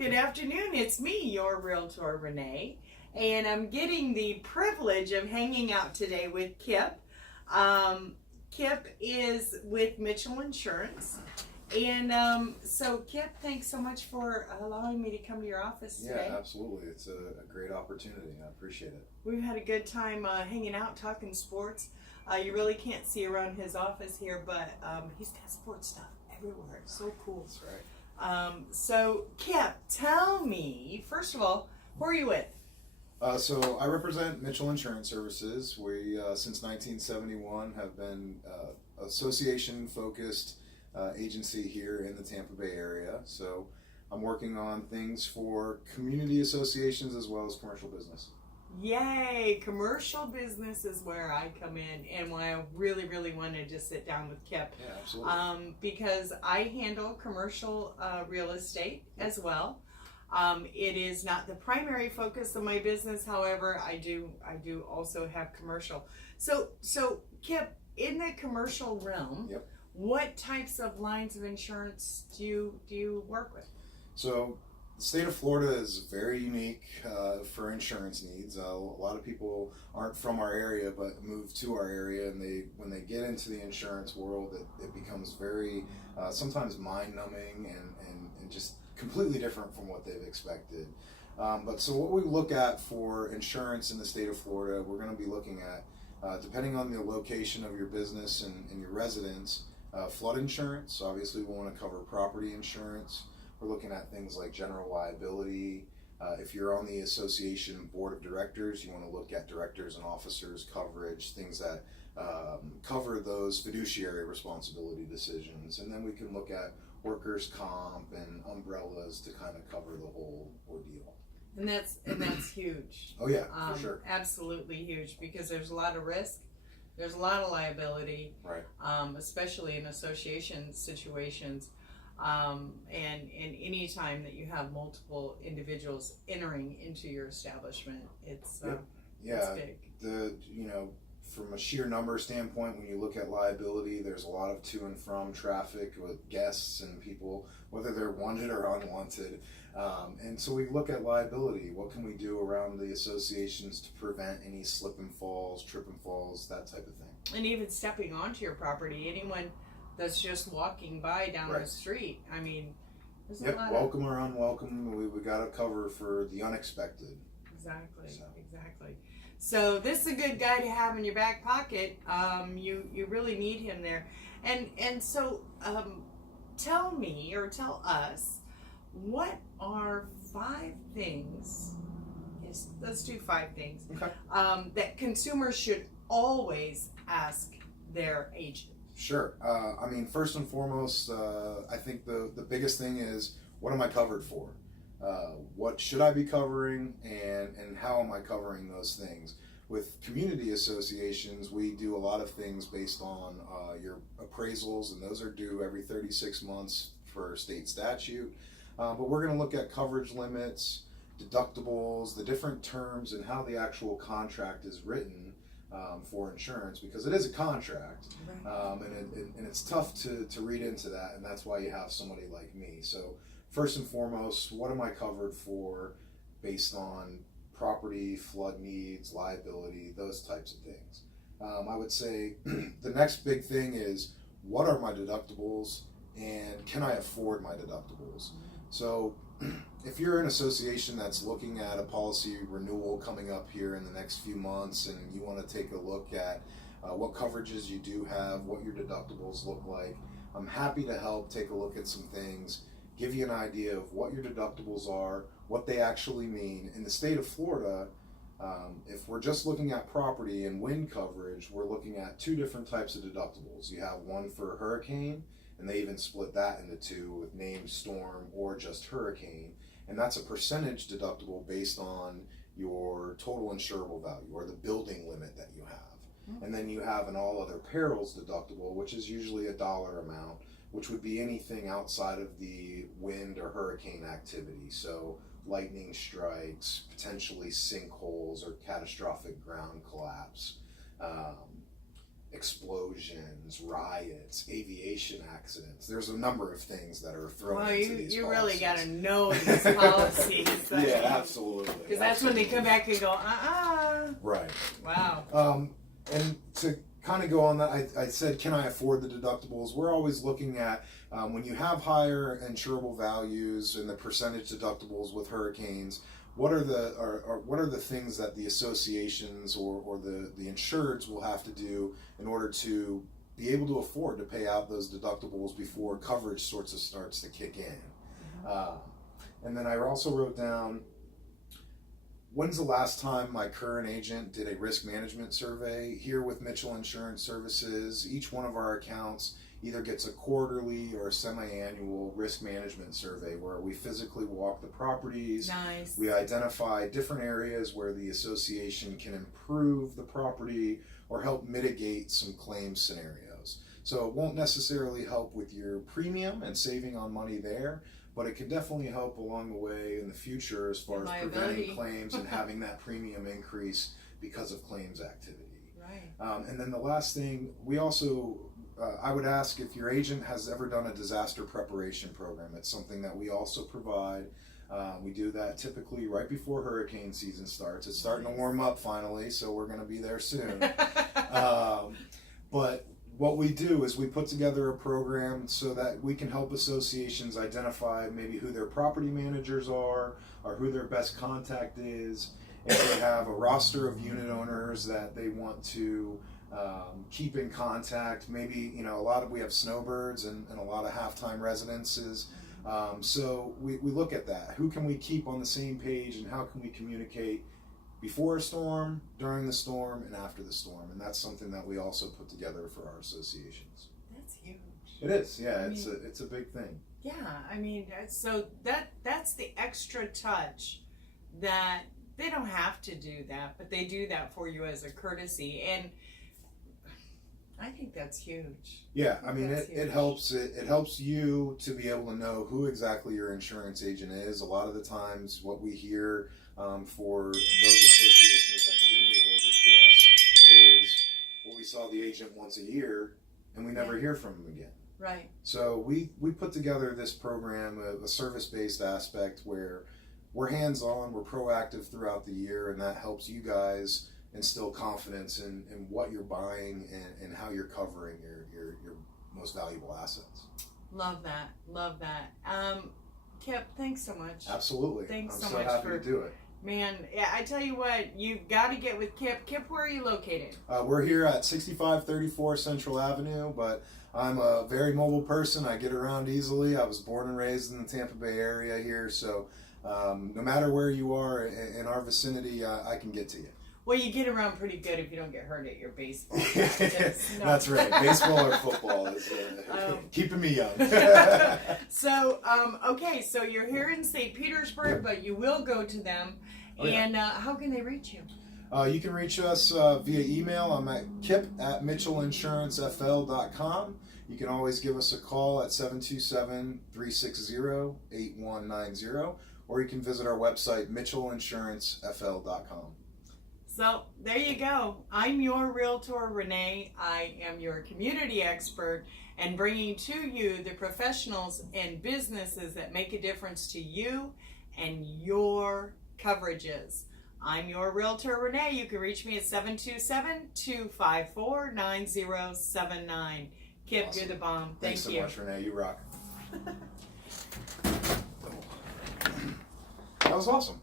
good afternoon. It's me, your realtor, Renee, and I'm getting the privilege of hanging out today with Kip. Kip is with Mitchell Insurance. And so, Kip, thanks so much for allowing me to come to your office today. Yeah, absolutely. It's a great opportunity. I appreciate it. We've had a good time hanging out, talking sports. You really can't see around his office here, but he's got sports stuff everywhere. It's so cool. That's right. So, Kip, tell me, first of all, who are you with? So I represent Mitchell Insurance Services. We, since 1971, have been association-focused agency here in the Tampa Bay area. So I'm working on things for community associations as well as commercial business. Yay! Commercial business is where I come in, and why I really wanted to sit down with Kip. Yeah, absolutely. Because I handle commercial real estate as well. It is not the primary focus of my business, however, I do also have commercial. So Kip, in the commercial realm, Yep. What types of lines of insurance do you work with? So the state of Florida is very unique for insurance needs. A lot of people aren't from our area but move to our area, and when they get into the insurance world, it becomes very sometimes mind-numbing and just completely different from what they've expected. But so what we look at for insurance in the state of Florida, we're going to be looking at, depending on the location of your business and your residence, flood insurance. Obviously, we want to cover property insurance. We're looking at things like general liability. If you're on the association board of directors, you want to look at directors and officers coverage, things that cover those fiduciary responsibility decisions. And then we can look at workers' comp and umbrellas to kind of cover the whole ordeal. And that's huge. Oh yeah, for sure. Absolutely huge, because there's a lot of risk. There's a lot of liability, right? Especially in association situations, and any time that you have multiple individuals entering into your establishment, it's big. From a sheer number standpoint, when you look at liability, there's a lot of to and from traffic with guests and people, whether they're wanted or unwanted. And so we look at liability. What can we do around the associations to prevent any slip and falls, trip and falls, that type of thing? And even stepping onto your property, anyone that's just walking by down the street. I mean, there's a lot welcome or unwelcome, we got to cover for the unexpected. Exactly. So this is a good guy to have in your back pocket. You really need him there. And so tell me, or tell us, what are 5 things, let's do 5 things, okay, that consumers should always ask their agent? Sure. I mean, first and foremost, I think the biggest thing is, what am I covered for? What should I be covering, and how am I covering those things? With community associations, we do a lot of things based on your appraisals, and those are due every 36 months for state statute. But we're going to look at coverage limits, deductibles, the different terms, and how the actual contract is written for insurance, because it is a contract, and it's tough to read into that, and that's why you have somebody like me. So first and foremost, what am I covered for based on property, flood needs, liability, those types of things. I would say the next big thing is, what are my deductibles, and can I afford my deductibles? So if you're an association that's looking at a policy renewal coming up here in the next few months, and you want to take a look at what coverages you do have, what your deductibles look like, I'm happy to help take a look at some things, give you an idea of what your deductibles are, what they actually mean. In the state of Florida, if we're just looking at property and wind coverage, we're looking at 2 different types of deductibles. You have one for hurricane, and they even split that into 2 with named storm or just hurricane. And that's a percentage deductible based on your total insurable value, or the building limit that you have. And then you have an all other perils deductible, which is usually a dollar amount, which would be anything outside of the wind or hurricane activity. So lightning strikes, potentially sinkholes, or catastrophic ground collapse. explosions, riots, aviation accidents. There's a number of things that are thrown Well, into these you policies. really got to know these policies. Yeah, absolutely. Because that's when they come back and go, Right. Wow. And to kind of go on that, I said, can I afford the deductibles? We're always looking at when you have higher insurable values and the percentage deductibles with hurricanes. What are the things that the associations or the insureds will have to do in order to be able to afford to pay out those deductibles before coverage starts to kick in? And then I also wrote down, when's the last time my current agent did a risk management survey? Here with Mitchell Insurance Services, each one of our accounts either gets a quarterly or semi-annual risk management survey where we physically walk the properties. Nice. We identify different areas where the association can improve the property or help mitigate some claim scenarios. So it won't necessarily help with your premium and saving on money there, but it can definitely help along the way in the future as far as preventing claims and having that premium increase because of claims activity. Right. And then the last thing, we also, I would ask if your agent has ever done a disaster preparation program. It's something that we also provide. We do that typically right before hurricane season starts. It's starting to warm up finally, so we're going to be there soon. But what we do is we put together a program so that we can help associations identify maybe who their property managers are or who their best contact is. If they have a roster of unit owners that they want to keep in contact, maybe we have snowbirds and a lot of half-time residences. So we look at that. Who can we keep on the same page and how can we communicate before a storm, during the storm, and after the storm? And that's something that we also put together for our associations. That's huge. It is, yeah. It's a big thing. Yeah, I mean, so that's the extra touch that they don't have to do that, but they do that for you as a courtesy, and I think that's huge. Yeah, I mean, it helps you to be able to know who exactly your insurance agent is. A lot of the times what we hear for those associations that do move over to us is, well, we saw the agent once a year and we never hear from them again. Right. So we put together this program, a service-based aspect where we're hands-on, we're proactive throughout the year, and that helps you guys instill confidence in what you're buying and how you're covering your most valuable assets. Love that. Kip, thanks so much. Absolutely. Thanks I'm so so much happy to do it. Man, yeah, I tell you what, you've got to get with Kip. Kip, where are you located? We're here at 6534 Central Avenue, but I'm a very mobile person. I get around easily. I was born and raised in the Tampa Bay area here, so no matter where you are in our vicinity, I can get to you. Well, you get around pretty good if you don't get hurt at your baseball. That's right. Baseball or football is keeping me young. So, okay, so you're here in St. Petersburg, but you will go to them. And how can they reach you? You can reach us via email. I'm at kip@mitchellinsurancefl.com. You can always give us a call at 727-360-8190, or you can visit our website, mitchellinsurancefl.com. So there you go. I'm your realtor, Renee. I am your community expert and bringing to you the professionals and businesses that make a difference to you and your coverages. I'm your realtor, Renee. You can reach me at 727-254-9079. Kip, Awesome. You're the bomb. Thanks so much, Renee. You rock. That was awesome.